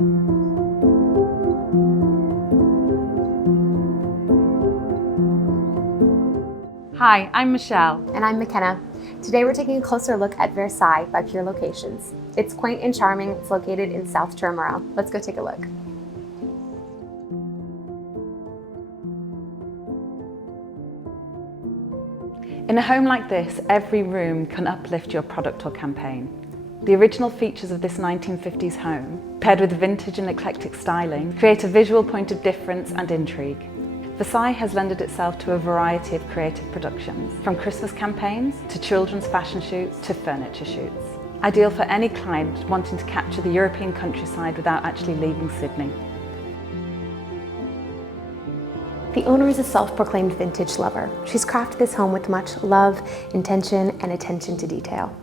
Hi, I'm Michelle. And I'm McKenna. Today we're taking a closer look at Versailles by Pure Locations. It's quaint and charming. It's located in South Turmero. Let's go take a look. In a home like this, every room can uplift your product or campaign. The original features of this 1950s home, paired with vintage and eclectic styling, create a visual point of difference and intrigue. Versailles has lended itself to a variety of creative productions, from Christmas campaigns to children's fashion shoots to furniture shoots. Ideal for any client wanting to capture the European countryside without actually leaving Sydney. The owner is a self-proclaimed vintage lover. She's crafted this home with much love, intention, and attention to detail.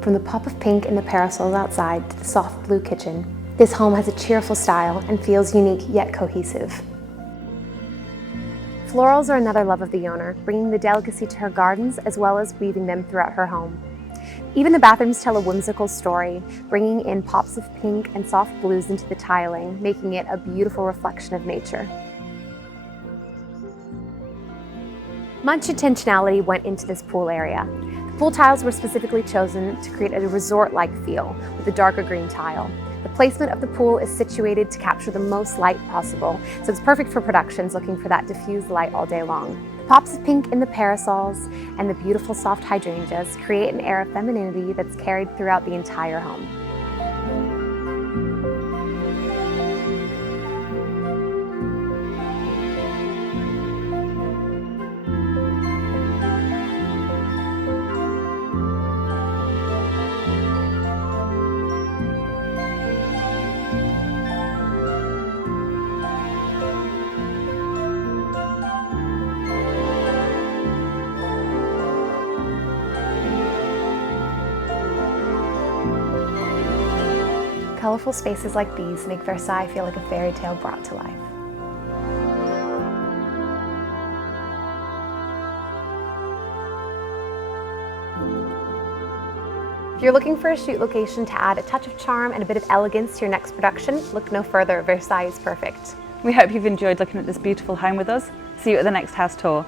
From the pop of pink in the parasols outside to the soft blue kitchen, this home has a cheerful style and feels unique yet cohesive. Florals are another love of the owner, bringing the delicacy to her gardens as well as weaving them throughout her home. Even the bathrooms tell a whimsical story, bringing in pops of pink and soft blues into the tiling, making it a beautiful reflection of nature. Much intentionality went into this pool area. The pool tiles were specifically chosen to create a resort-like feel with a darker green tile. The placement of the pool is situated to capture the most light possible, so it's perfect for productions looking for that diffused light all day long. The pops of pink in the parasols and the beautiful soft hydrangeas create an air of femininity that's carried throughout the entire home. Colorful spaces like these make Versailles feel like a fairy tale brought to life. If you're looking for a shoot location to add a touch of charm and a bit of elegance to your next production, look no further. Versailles is perfect. We hope you've enjoyed looking at this beautiful home with us. See you at the next house tour.